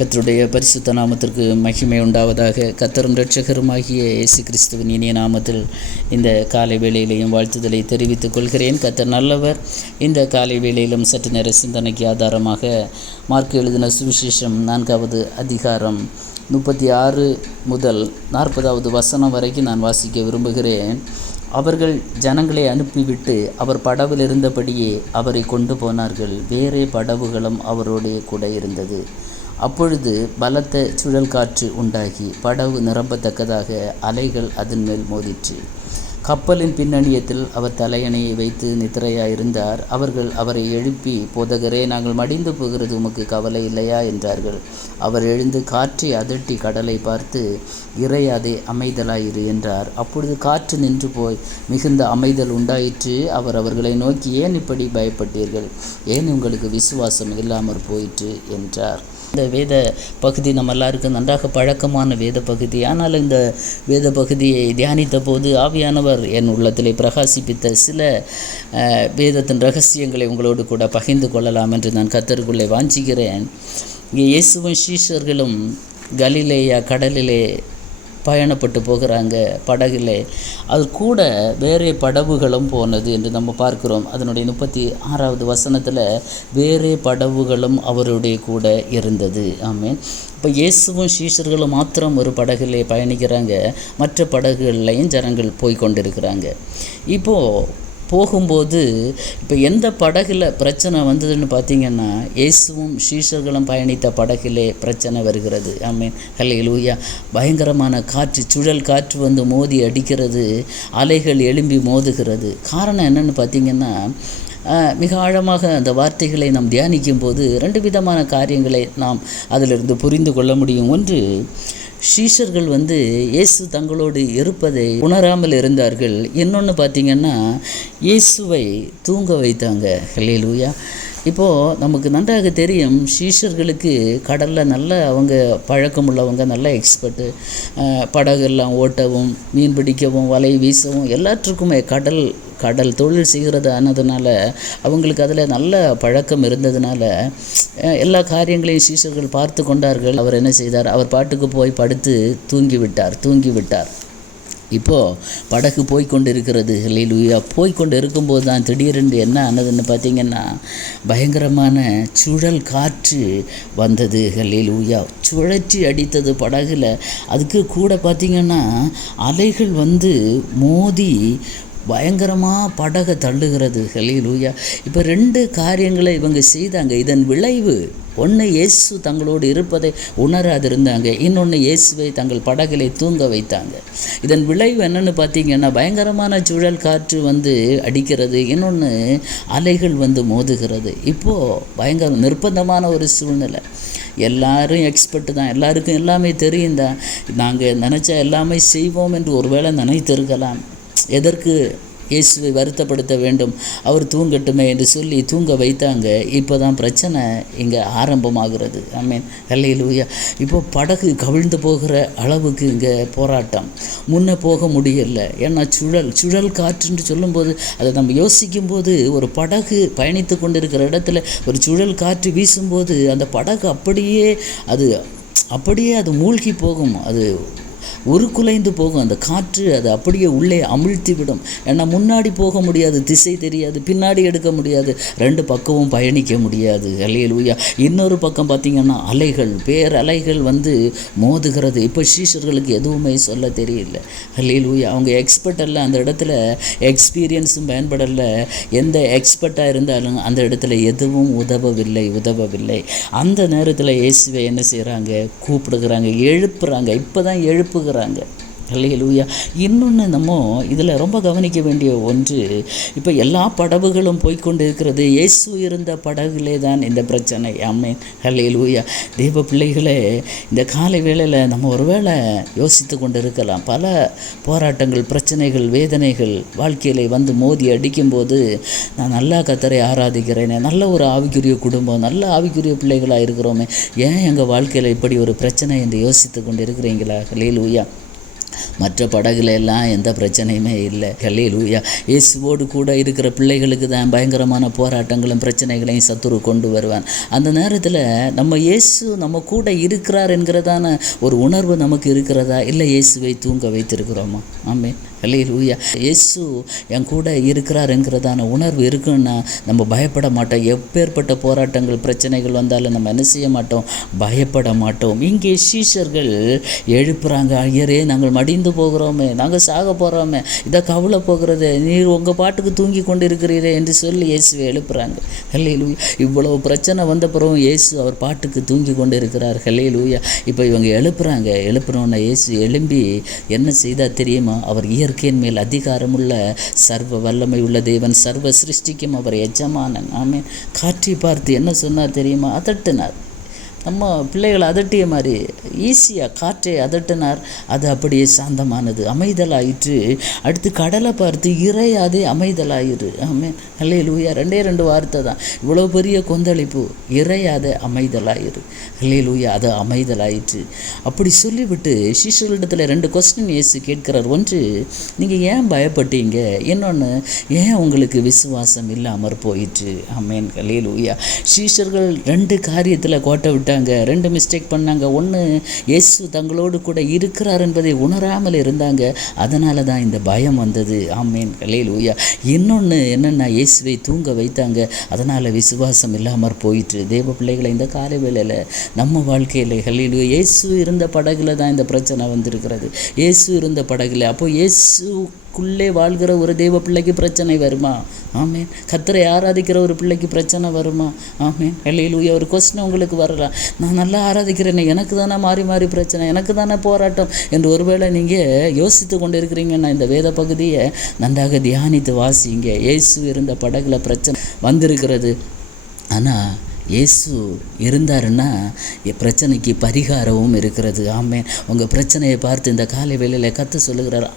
கத்தருடைய பரிசுத்த நாமத்திற்கு மகிமை உண்டாவதாக. கத்தரும் ரட்சகருமாகிய இயேசு கிறிஸ்துவின் இனிய நாமத்தில் இந்த காலை வேளையிலையும் வாழ்த்துதலை தெரிவித்துக் கொள்கிறேன். கத்தர் நல்லவர். இந்த காலை வேளையிலும் சற்று நேர சிந்தனைக்கு ஆதாரமாக மார்க் எழுதின சுவிசேஷம் நான்காவது அதிகாரம் முப்பத்தி ஆறு முதல் நாற்பதாவது வசனம் வரைக்கும் நான் வாசிக்க விரும்புகிறேன். அவர்கள் ஜனங்களை அனுப்பிவிட்டு அவர் படவில் இருந்தபடியே அவரை கொண்டு போனார்கள். வேறே படவுகளும் அவருடைய கூட இருந்தது. அப்பொழுது பலத்த சுழல் காற்று உண்டாகி படவு நிரம்பத்தக்கதாக அலைகள் அதன் மேல் மோதிற்று. கப்பலின் பின்னணியத்தில் அவர் தலையணையை வைத்து நித்திரையாயிருந்தார். அவர்கள் அவரை எழுப்பி போதகரே நாங்கள் மடிந்து போகிறது உமக்கு கவலை இல்லையா? என்றார்கள். அவர் எழுந்து காற்றை அதட்டி கடலை பார்த்து இறையாதே அமைதலாயிரு என்றார். அப்பொழுது காற்று நின்று போய் மிகுந்த அமைதல் உண்டாயிற்று. அவர் அவர்களை நோக்கி ஏன் இப்படி பயப்பட்டீர்கள்? ஏன் உங்களுக்கு விசுவாசம் இல்லாமற் போயிற்று? என்றார். இந்த வேத பகுதி நம்ம எல்லாருக்கும் நன்றாக பழக்கமான வேத பகுதி. ஆனால் இந்த வேத பகுதியை தியானித்த போது ஆவியானவர் என் உள்ளத்திலே பிரகாசிப்பித்த சில வேதத்தின் ரகசியங்களை உங்களோடு கூட பகிர்ந்து கொள்ளலாம் என்று நான் கத்தருக்குள்ளே வாஞ்சிக்கிறேன் இங்கே இயேசுவும் சீஷர்களும் கலிலேயா கடலிலே பயணப்பட்டு போகிறாங்க படகிலே. அது கூட வேறே படவுகளும் போனது என்று நம்ம பார்க்கிறோம். அதனுடைய முப்பத்தி ஆறாவது வசனத்தில் வேறே படவுகளும் அவருடைய கூட இருந்தது. ஆமே இப்போ இயேசுவும் சீஷர்களும் மாத்திரம் ஒரு படகுலே பயணிக்கிறாங்க. மற்ற படகுகள்லையும் ஜனங்கள் போய் கொண்டிருக்கிறாங்க. இப்போது போகும்போது இப்போ எந்த படகில் பிரச்சனை வந்ததுன்னு பார்த்தீங்கன்னா இயேசுவும் சீஷர்களும் பயணித்த படகிலே பிரச்சனை வருகிறது. ஆமீன். ஹலே லூயா பயங்கரமான காற்று சுழல் காற்று வந்து மோதி அடிக்கிறது அலைகள் எழும்பி மோதுகிறது. காரணம் என்னன்னு பார்த்தீங்கன்னா மிக ஆழமாக அந்த வார்த்தைகளை நாம் தியானிக்கும் போது ரெண்டு விதமான காரியங்களை நாம் அதிலிருந்து புரிந்து கொள்ள முடியும். ஒன்று சீஷர்கள் வந்து இயேசு தங்களோடு இருப்பதை உணராமல் இருந்தார்கள். இன்னொன்று பார்த்தீங்கன்னா இயேசுவை தூங்க வைத்தாங்க. ஹலேலூயா இப்போது நமக்கு நன்றாக தெரியும் சீஷர்களுக்கு கடலில் நல்ல அவங்க பழக்கம் உள்ளவங்க நல்ல எக்ஸ்பர்ட்டு படகெல்லாம் ஓட்டவும் மீன் பிடிக்கவும் வலை வீசவும் எல்லாற்றுக்குமே கடல் கடல் தொழில் செய்கிறது ஆனதுனால அவங்களுக்கு அதில் நல்ல பழக்கம் இருந்ததுனால எல்லா காரியங்களையும் சீஷர்கள் பார்த்து கொண்டார்கள். அவர் என்ன செய்தார்? அவர் பாட்டுக்கு போய் படுத்து தூங்கி விட்டார் தூங்கி விட்டார் இப்போது படகு போய் கொண்டு இருக்கிறது ஹல்லேலூயா. போய் கொண்டு இருக்கும்போது தான் திடீரென்று என்ன ஆனதுன்னு பார்த்தீங்கன்னா பயங்கரமான சுழல் காற்று வந்தது. ஹல்லேலூயா. சுழற்றி அடித்தது படகுல. அதுக்கு கூட பார்த்திங்கன்னா அலைகள் வந்து மோதி பயங்கரமாக படகை தள்ளுகிறது. ஹல்லேலூயா. இப்போ ரெண்டு காரியங்களை இவங்க செய்தாங்க. இதன் விளைவு ஒன்று இயேசு தங்களோடு இருப்பதை உணராதிருந்தாங்க. இன்னொன்று இயேசுவை தங்கள் படகிலே தூங்க வைத்தாங்க. இதன் விளைவு என்னென்னு பார்த்தீங்கன்னா பயங்கரமான சுழல் காற்று வந்து அடிக்கிறது. இன்னொன்று அலைகள் வந்து மோதுகிறது. இப்போது பயங்கர நிர்பந்தமான ஒரு சூழ்நிலை. எல்லாரும் எக்ஸ்பர்ட் தான். எல்லாருக்கும் எல்லாமே தெரியும் தான் நாங்கள் நினச்சா எல்லாமே செய்வோம் என்று ஒருவேளை நினைத்திருக்கலாம். எதற்கு இயேசுவை வருத்தப்படுத்த வேண்டும்? அவர் தூங்கட்டுமே என்று சொல்லி தூங்க வைத்தாங்க. இப்போ தான் பிரச்சனை இங்கே ஆரம்பமாகிறது. ஐ மீன் ஹல்லேலூயா இப்போ படகு கவிழ்ந்து போகிற அளவுக்கு இங்கே போராட்டம். முன்னே போக முடியல. ஏன்னா சுழல் சுழல் காற்றுன்னு சொல்லும்போது அதை நம்ம யோசிக்கும்போது ஒரு படகு பயணித்து கொண்டிருக்கிற இடத்துல ஒரு சுழல் காற்று வீசும்போது அந்த படகு அப்படியே அது அப்படியே அது மூழ்கி போகும். அது உருக்குலைந்து போகும். அந்த காற்று அது அப்படியே உள்ளே அமிழ்த்தி விடும் ஏன்னா முன்னாடி போக முடியாது திசை தெரியாது பின்னாடி எடுக்க முடியாது ரெண்டு பக்கமும் பயணிக்க முடியாது. அலையலூயா இன்னொரு பக்கம் பார்த்திங்கன்னா அலைகள் பேரலைகள் வந்து மோதுகிறது. இப்போ சீஷர்களுக்கு எதுவுமே சொல்ல தெரியல. அலையலூயா அவங்க எக்ஸ்பர்ட் எல்லாம் அந்த இடத்துல எக்ஸ்பீரியன்ஸும் பயன்படலை. எந்த எக்ஸ்பர்ட்டாக இருந்தாலும் அந்த இடத்துல எதுவும் உதவவில்லை உதவவில்லை. அந்த நேரத்தில் இயேசுவை என்ன செய்கிறாங்க கூப்பிடுகிறாங்க எழுப்புறாங்க. இப்போ தான் எழுப்புகிறாங்க அல்லேலூயா இன்னொன்று நம்ம இதில் ரொம்ப கவனிக்க வேண்டிய ஒன்று இப்போ எல்லா படகுகளும் போய்க்கொண்டு இருக்கிறது இயேசு இருந்த படகுலே தான் இந்த பிரச்சனை. அம்மேன் அல்லேலூயா தெய்வ பிள்ளைகளே இந்த காலை வேளையில் நம்ம ஒருவேளை யோசித்து கொண்டு இருக்கலாம் பல போராட்டங்கள் பிரச்சனைகள் வேதனைகள் வாழ்க்கையில் வந்து மோதி அடிக்கும்போது நான் நல்லா கத்தரை ஆராதிக்கிறேனே நல்ல ஒரு ஆவிக்குரிய குடும்பம் நல்ல ஆவிக்குரிய பிள்ளைகளாக இருக்கிறோமே. ஏன் எங்கள் வாழ்க்கையில் இப்படி ஒரு பிரச்சனை என்று யோசித்து கொண்டு இருக்கிறீங்களா அல்லேலூயா மற்ற படகுல எல்லாம் எந்த பிரச்சனையுமே இல்லை. ஹலே லூயா இயேசுவோடு கூட இருக்கிற பிள்ளைகளுக்கு தான் பயங்கரமான போராட்டங்களும் பிரச்சனைகளையும் சத்துரு கொண்டு வருவான். அந்த நேரத்தில் நம்ம இயேசு நம்ம கூட இருக்கிறார் என்கிறதான ஒரு உணர்வு நமக்கு இருக்கிறதா? இல்லை இயேசுவை தூங்க வைத்திருக்கிறோமா? ஆமே ஹலே லூயா இயேசு என் கூட இருக்கிறாருங்கிறதான உணர்வு இருக்குன்னா நம்ம பயப்பட மாட்டோம். எப்பேற்பட்ட போராட்டங்கள் பிரச்சனைகள் வந்தாலும் நம்ம என்ன செய்ய மாட்டோம்? பயப்பட மாட்டோம். இங்கே சீஷர்கள் எழுப்புறாங்க. ஐயரே நாங்கள் மடிந்து போகிறோமே நாங்கள் சாக போகிறோமே இதை கவலை போகிறது நீர் உங்கள் பாட்டுக்கு தூங்கி கொண்டு இருக்கிறீரே என்று சொல்லி இயேசுவை எழுப்புறாங்க. ஹலே லூயா இவ்வளவு பிரச்சனை வந்த பிறகு இயேசு அவர் பாட்டுக்கு தூங்கி கொண்டு இருக்கிறார் ஹலே லூயா இப்போ இவங்க எழுப்புறாங்க. எழுப்புறோன்னா இயேசு எழும்பி என்ன செய்தால் தெரியுமா? அவர் இயற்கையின் மேல் அதிகாரமுள்ள சர்வ வல்லமை உள்ள தேவன் சர்வ சிருஷ்டிக்கும் அவர் எஜமானன். ஆமே காற்றி பார்த்து என்ன சொன்னார் தெரியுமா? அதட்டினார். நம்ம பிள்ளைகளை அதட்டிய மாதிரி ஈஸியாக காற்றை அதட்டினார். அது அப்படியே சாந்தமானது. அமைதலாயிற்று. அடுத்து கடலை பார்த்து இறையாதே அமைதலாயிரு. ஆமே ஹலே லூயா ரெண்டே ரெண்டு வார்த்தை தான். இவ்வளோ பெரிய கொந்தளிப்பு. இறையாத அமைதலாயிரு. அல்லே லூயா அது அமைதலாயிற்று. அப்படி சொல்லிவிட்டு சிஷ்யர்களிடத்தில் ரெண்டு கொஸ்டின் ஏசு கேட்கிறார். ஒன்று நீங்கள் ஏன் பயப்பட்டீங்க? இன்னொன்று ஏன் உங்களுக்கு விசுவாசம் இல்லாமற் போயிற்று? ஆமேன். அல்லே லூயா சீஷர்கள் ரெண்டு காரியத்தில் கோட்டை விட்டு விட்டாங்க ரெண்டு மிஸ்டேக் பண்ணாங்க. ஒன்று இயேசு தங்களோடு கூட இருக்கிறார் என்பதை உணராமல் இருந்தாங்க. அதனால தான் இந்த பயம் வந்தது. ஆமேன். கலே லூயா இன்னொன்று என்னென்னா இயேசுவை தூங்க வைத்தாங்க. அதனால் விசுவாசம் இல்லாமற் போயிட்டு தேவ பிள்ளைகளை இந்த காலை வேளையில் நம்ம வாழ்க்கையில் கலையில் இயேசு இருந்த படகுல தான் இந்த பிரச்சனை வந்திருக்கிறது. இயேசு இருந்த படகுல. அப்போ இயேசுக்குள்ளே வாழ்கிற ஒரு தெய்வ பிள்ளைக்கு பிரச்சனை வருமா? ஆமேன். கத்தரை ஆராதிக்கிற ஒரு பிள்ளைக்கு பிரச்சனை வருமா? ஆமேன். ஹல்லேலூயா. ஒரு கொஸ்டின் உங்களுக்கு வரலாம் நான் நல்லா ஆராதிக்கிறேனே. எனக்கு தானே மாறி மாறி பிரச்சனை. எனக்கு தானே போராட்டம் என்று ஒருவேளை நீங்கள் யோசித்து கொண்டு இருக்கிறீங்கன்னா இந்த வேத பகுதியை நன்றாக தியானித்து வாசிங்க. இயேசு இருந்த படகுல பிரச்சனை வந்திருக்கிறது. ஆனால் இயேசு இருந்தாருன்னா என் பிரச்சனைக்கு பரிகாரமும் இருக்கிறது. ஆமே உங்கள் பிரச்சனையை பார்த்து இந்த காலை வேளையில் கற்று சொல்லுகிறார்?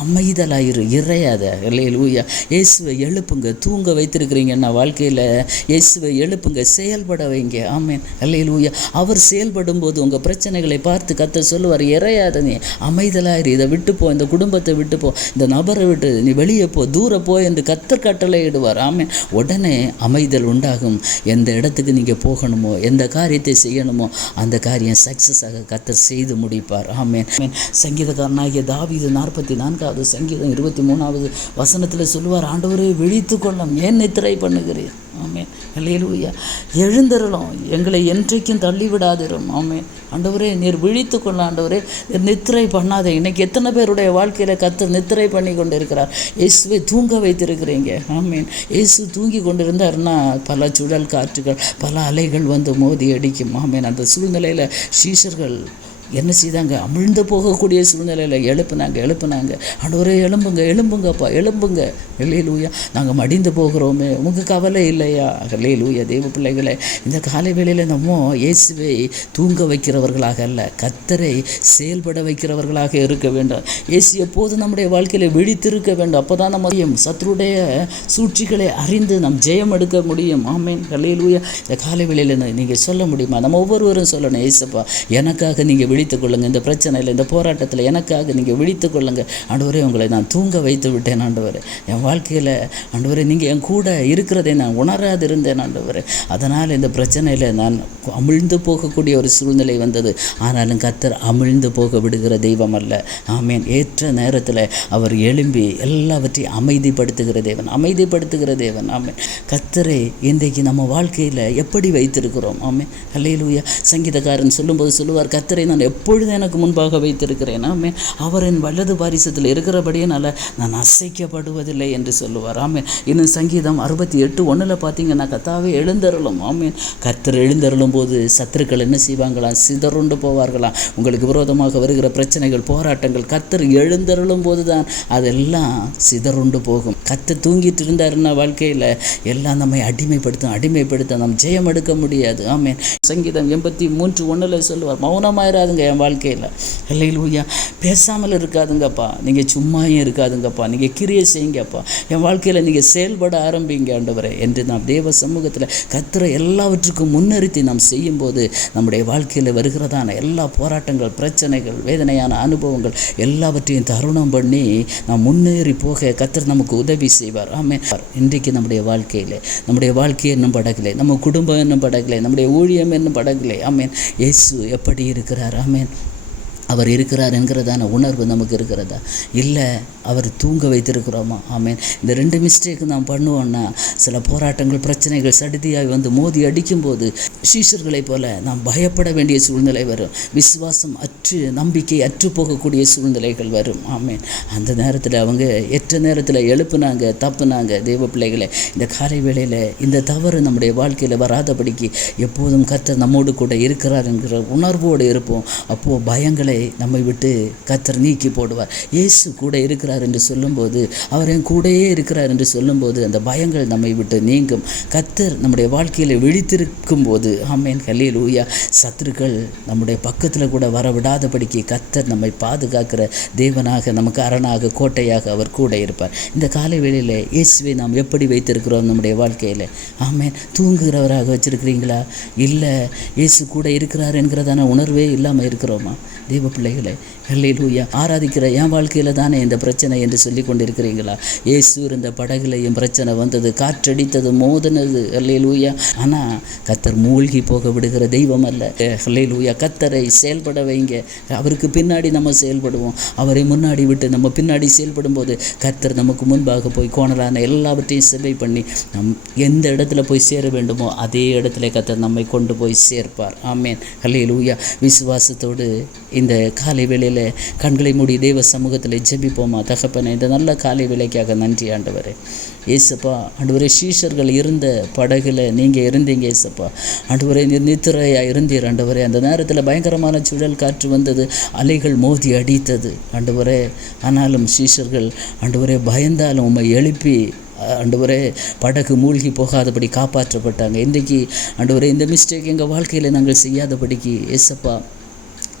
அமைதலாயிரு இறையாத. இல்லை லூயா இயேசுவை எழுப்புங்க. தூங்க வைத்திருக்கிறீங்கன்னா வாழ்க்கையில்? இயேசுவை எழுப்புங்க. செயல்பட வைங்க. ஆமேன். இல்லை லூயா அவர் செயல்படும் போது உங்கள் பிரச்சனைகளை பார்த்து கத்த சொல்லுவார் இறையாத நீ அமைதலாயிரு. இதை விட்டு போ. இந்த குடும்பத்தை விட்டு போ. இந்த நபரை விட்டு நீ வெளியே போ. தூர போ என்று கத்தர் கட்டளை இடுவார். ஆமேன். உடனே அமைதல் உண்டாகும். எந்த இடத்துக்கு நீங்கள் போகணுமோ எந்த காரியத்தை செய்யணுமோ அந்த காரியம் சக்ஸஸாக கத்தர் செய்து முடிப்பார். ஆமேன். சங்கீதக்காரனாகிய சங்கீதக்காரனாகிய தாவீது நாற்பத்தி நான்காவது சங்கீதம் இருபத்தி மூணாவது வசனத்தில் சொல்லுவார் ஆண்டவரே விழித்து கொள்ளும். ஏன் நித்திரை பண்ணுகிறீர்? ஆமேன். அல்லேலூயா எழுந்தருளும். எங்களை என்றைக்கும் தள்ளிவிடாதிரும். ஆமேன். ஆண்டவரே நீர் விழித்து கொள்ள ஆண்டவரே. நீர் நித்திரை பண்ணாதே. இன்னைக்கு எத்தனை பேருடைய வாழ்க்கையில் கத்து நித்திரை பண்ணி கொண்டு இருக்கிறார் இயேசுவை தூங்க வைத்திருக்கிறீங்க. ஆமேன். இயேசு தூங்கி கொண்டிருந்தாருன்னா பல சுழல் காற்றுகள் பல அலைகள் வந்து மோதி அடிக்கும். ஆமேன். அந்த சூழ்நிலையில் சீஷர்கள் என்ன செய்தாங்க? அமிழ்ந்து போகக்கூடிய சூழ்நிலையில் எழுப்புனாங்க எழுப்புனாங்க. ஆண்டவரே எழும்புங்க எழும்புங்கப்பா எழும்புங்க. லூயா நாங்கள் மடிந்து போகிறோமே. உங்கள் கவலை இல்லையா? லூயா தெய்வ பிள்ளைகளை. இந்த காலை வேளையில் நம்ம இயேசுவை தூங்க வைக்கிறவர்களாக அல்ல கத்தரை செயல்பட வைக்கிறவர்களாக இருக்க வேண்டும். இயேசு எப்போது நம்முடைய வாழ்க்கையில் விழித்திருக்க வேண்டும்? அப்போ தான் நம்ம சத்ருடைய சூழ்ச்சிகளை அறிந்து நம் ஜெயம் எடுக்க முடியும். ஆமேன். லூயா இந்த காலை வேளையில் நீங்கள் சொல்ல முடியுமா? நம்ம ஒவ்வொருவரும் சொல்லணும் ஏசப்பா எனக்காக நீங்கள் விழித்து கொள்ளுங்கள் இந்த பிரச்சனையில் இந்த போராட்டத்தில் எனக்காக நீங்கள் விழித்து கொள்ளுங்கள் ஆண்டவரே உங்களை நான் தூங்க வைத்து விட்டேன் ஆண்டவரே. என் வாழ்க்கையில் ஆண்டவரே நீங்கள் என் கூட இருக்கிறதை நான் உணராது இருந்தேன் ஆண்டவரே. அதனால் இந்த பிரச்சனையில் நான் அமிழ்ந்து போகக்கூடிய ஒரு சூழ்நிலை வந்தது. ஆனாலும் கத்தர் அமிழ்ந்து போக விடுகிற தெய்வம் அல்ல. ஆமேன். ஏற்ற நேரத்தில் அவர் எழும்பி எல்லாவற்றையும் அமைதிப்படுத்துகிற தேவன் அமைதிப்படுத்துகிற தேவன். ஆமேன். கத்தரை இன்றைக்கு நம்ம வாழ்க்கையில் எப்படி வைத்திருக்கிறோம்? ஆமேன். அல்லையிலூயா சங்கீதக்காரன் சொல்லும்போது சொல்லுவார் கத்தரை நான் எப்பொழுது எனக்கு முன்பாக வைத்திருக்கிறேன்? ஆமே. அவர் என் வலது பாரிசத்தில் இருக்கிறபடியினால நான் அசைக்கப்படுவதில்லை என்று சொல்லுவார். ஆமே. இன்னும் சங்கீதம் அறுபத்தி எட்டு ஒன்றில் பார்த்தீங்கன்னா கத்தாவே எழுந்தருளும். ஆமேன் கர்த்தர் எழுந்தருளும் போது சத்துருக்கள் என்ன செய்வாங்களாம்? சிதறுண்டு போவார்களாம். உங்களுக்கு விரோதமாக வருகிற பிரச்சனைகள் போராட்டங்கள் கத்தர் எழுந்தருளும் போது தான் அதெல்லாம் சிதறுண்டு போகும். கத்து தூங்கிட்டு இருந்தாருன்னா வாழ்க்கையில் எல்லாம் நம்மை அடிமைப்படுத்தும் அடிமைப்படுத்த நாம் ஜெயம் எடுக்க முடியாது. ஆமே. சங்கீதம் எண்பத்தி மூன்று ஒன்றில் சொல்லுவார் மௌனமாயிராதுங்க செய்யுங்க என் வாழ்க்கையில். அல்லையிலூயா பேசாமல் இருக்காதுங்கப்பா. நீங்கள் சும்மாயும் இருக்காதுங்கப்பா. நீங்கள் கிரியை செய்யுங்கப்பா. என் வாழ்க்கையில் நீங்கள் செயல்பட ஆரம்பிங்க ஆண்டவரே. என்று நாம் தேவ சமூகத்தில் கத்துற எல்லாவற்றுக்கும் முன்னிறுத்தி நாம் செய்யும்போது நம்முடைய வாழ்க்கையில் வருகிறதான எல்லா போராட்டங்கள் பிரச்சனைகள் வேதனையான அனுபவங்கள் எல்லாவற்றையும் தருணம் பண்ணி நாம் முன்னேறி போக கத்தர் நமக்கு உதவி செய்வார். ஆமே இன்றைக்கு நம்முடைய வாழ்க்கையில் நம்முடைய வாழ்க்கை என்னும் படகலை நம்ம குடும்பம் என்னும் படகலை நம்முடைய ஊழியம் என்னும் படகலை. ஆமேன். இயேசு எப்படி இருக்கிறார்? ஆமேன் அவர் இருக்கிறார் என்கிறதான உணர்வு நமக்கு இருக்கிறதா? இல்லை அவர் தூங்க வைத்திருக்கிறோமா? ஆமேன். இந்த ரெண்டு மிஸ்டேக் நாம் பண்ணுவோம்னா சில போராட்டங்கள் பிரச்சனைகள் சடுதியாய் வந்து மோதி அடிக்கும்போது சீஷர்களைப் போல நாம் பயப்பட வேண்டிய சூழ்நிலை வரும். விசுவாசம் அற்று நம்பிக்கை அற்று போகக்கூடிய சூழ்நிலைகள் வரும். ஆமேன். அந்த நேரத்தில் அவங்க எற்ற நேரத்தில் எழுப்புனாங்க தப்புனாங்க தெய்வ பிள்ளைகளை. இந்த காலை வேளையில் இந்த தவறு நம்முடைய வாழ்க்கையில் வராதபடிக்கு எப்போதும் கர்த்தர் நம்மோடு கூட இருக்கிறார் என்கிற உணர்வோடு இருப்போம். அப்போது பயங்களை நம்மை விட்டு கத்தர் நீக்கி போடுவார். இயேசு கூட இருக்கிறார் என்று சொல்லும்போது அவர் என் கூடயே இருக்கிறார் என்று சொல்லும்போது அந்த பயங்கள் நம்மை விட்டு நீங்கும். கத்தர் நம்முடைய வாழ்க்கையில் விழித்திருக்கும் போது ஆமேன் கல்லியில் ஊயா சத்துருக்கள் நம்முடைய பக்கத்தில் கூட வர விடாதபடிக்கு கத்தர் நம்மை பாதுகாக்கிற தேவனாக நமக்கு அரணாக கோட்டையாக அவர் கூட இருப்பார். இந்த காலை வேளையில் இயேசுவை நாம் எப்படி வைத்திருக்கிறோம் நம்முடைய வாழ்க்கையில்? ஆமேன். தூங்குகிறவராக வச்சிருக்கிறீங்களா? இல்லை இயேசு கூட இருக்கிறார் என்கிறதான உணர்வே இல்லாமல் இருக்கிறோமா? தெய்வ பிள்ளைகளை ஹல்லேலூயா. ஆராதிக்கிற என் வாழ்க்கையில் தானே இந்த பிரச்சனை என்று சொல்லி கொண்டிருக்கிறீங்களா இயேசு இருந்த படகுலையும் பிரச்சனை வந்தது காற்றடித்தது மோதினது. ஹல்லேலூயா. ஆனால் கத்தர் மூழ்கி போக விடுகிற தெய்வம் அல்ல. ஹல்லேலூயா. கத்தரை செயல்பட வைங்க. அவருக்கு பின்னாடி நம்ம செயல்படுவோம். அவரை முன்னாடி விட்டு நம்ம பின்னாடி செயல்படும் போது கத்தர் நமக்கு முன்பாக போய் கோணலான எல்லாவற்றையும் செவை பண்ணி நம் எந்த இடத்துல போய் சேர வேண்டுமோ அதே இடத்துல கத்தர் நம்மை கொண்டு போய் சேர்ப்பார். ஆமேன். ஹல்லேலூயா. விசுவாசத்தோடு இந்த காலை வேளையில் கண்களை மூடி தேவ சமூகத்தில் ஜெபிப்போமா தகப்பனே இந்த நல்ல காலை விலைக்காக நன்றி ஆண்டவர். ஏசப்பா ஆண்டவரே சீஷர்கள் இருந்த படகுல நீங்கள் இருந்தீங்க ஏசப்பா. ஆண்டவரே நீர் நித்திரையாக இருந்தீர் ஆண்டவரே. அந்த நேரத்தில் பயங்கரமான சுழல் காற்று வந்தது அலைகள் மோதி அடித்தது ஆண்டவரே. ஆனாலும் சீஷர்கள் ஆண்டவரே பயந்தாலும் உம்மை எழுப்பி ஆண்டவரே படகு மூழ்கி போகாதபடி காப்பாற்றப்பட்டாங்க. இன்றைக்கி ஆண்டவரே இந்த மிஸ்டேக் எங்கள் வாழ்க்கையில் நாங்கள் செய்யாதபடிக்கு ஏசப்பா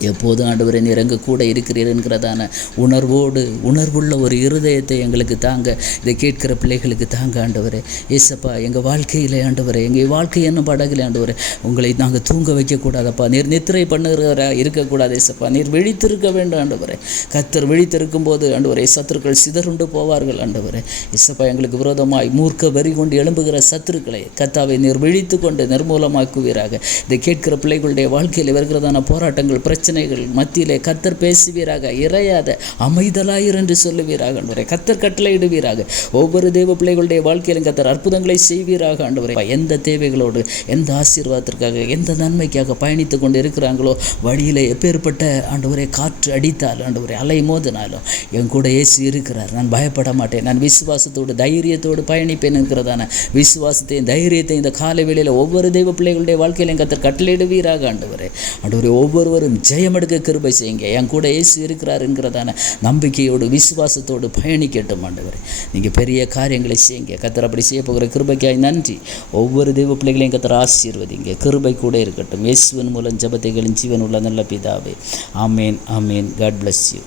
எப்போதும் ஆண்டவரே நீர் எங்கள் கூட இருக்கிறீர் என்கிறதான உணர்வோடு உணர்வுள்ள ஒரு இருதயத்தை எங்களுக்கு தாங்க இதை கேட்கிற பிள்ளைகளுக்கு தாங்க ஆண்டவரே. ஏசப்பா எங்கள் வாழ்க்கையில் ஆண்டவரே எங்கள் வாழ்க்கை என்ன படகில் ஆண்டவரே உங்களை நாங்கள் தூங்க வைக்கக்கூடாதப்பா. நீர் நித்திரை பண்ணுகிறவரா இருக்கக்கூடாது ஏசப்பா. நீர் விழித்திருக்க வேண்டும் ஆண்டவரே. கத்தர் விழித்திருக்கும் போது ஆண்டவரே சத்துருக்கள் சிதறுண்டு போவார்கள் ஆண்டவரே. ஏசப்பா எங்களுக்கு விரோதமாய் மூர்க்க வரி கொண்டு எழும்புகிற சத்துருக்களை கத்தாவை நீர் விழித்து கொண்டு நிர்மூலமாக்குவீராக. இதை கேட்கிற பிள்ளைகளுடைய வாழ்க்கையில் வருகிறதான போராட்டங்கள் பிரச்சனை பிரச்சனைகள் மத்தியிலே கத்தர் பேசுவீராக இறையாத அமைதலாயிரு என்று சொல்லுவீராக ஆண்டவரை. கத்தர் கட்டளையிடுவீராக. ஒவ்வொரு தேவ பிள்ளைகளுடைய வாழ்க்கையிலும் கத்தர் அற்புதங்களை செய்வீராக ஆண்டவரை. எந்த தேவைகளோடு எந்த ஆசீர்வாதத்திற்காக எந்த நன்மைக்காக பயணித்து கொண்டு இருக்கிறாங்களோ வழியில் எப்பேற்பட்ட ஆண்டவரை காற்று அடித்தால் ஆண்டவரை அலை மோதினாலும் என் கூட இயேசு இருக்கிறார். நான் பயப்பட மாட்டேன். நான் விசுவாசத்தோடு தைரியத்தோடு பயணிப்பேன் என்கிறதான விசுவாசத்தையும் தைரியத்தையும் இந்த காலை வேளையில் ஒவ்வொரு தெய்வ பிள்ளைகளுடைய வாழ்க்கையிலையும் கத்தர் கட்டளையிடுவீராக ஆண்டவரே. ஆண்டவரே ஒவ்வொருவரும் ஜெயமெடுக்க கிருபை செய்யுங்க. என் கூட இயேசு இருக்கிறாருங்கிறதான நம்பிக்கையோடு விசுவாசத்தோடு பயணிக்கட்டும் ஆண்டவர். நீங்கள் பெரிய காரியங்களை செய்யுங்க. கத்தர் அப்படி செய்ய போகிற கிருபைக்காய் நன்றி. ஒவ்வொரு தெய்வ பிள்ளைகளையும் கத்தர் ஆசீர்வதிங்க. கிருபை கூட இருக்கட்டும். இயேசுவின் மூலம் ஜபத்தைகளின் ஜீவன் உள்ள நல்ல பிதாவே. Amen amen. God bless you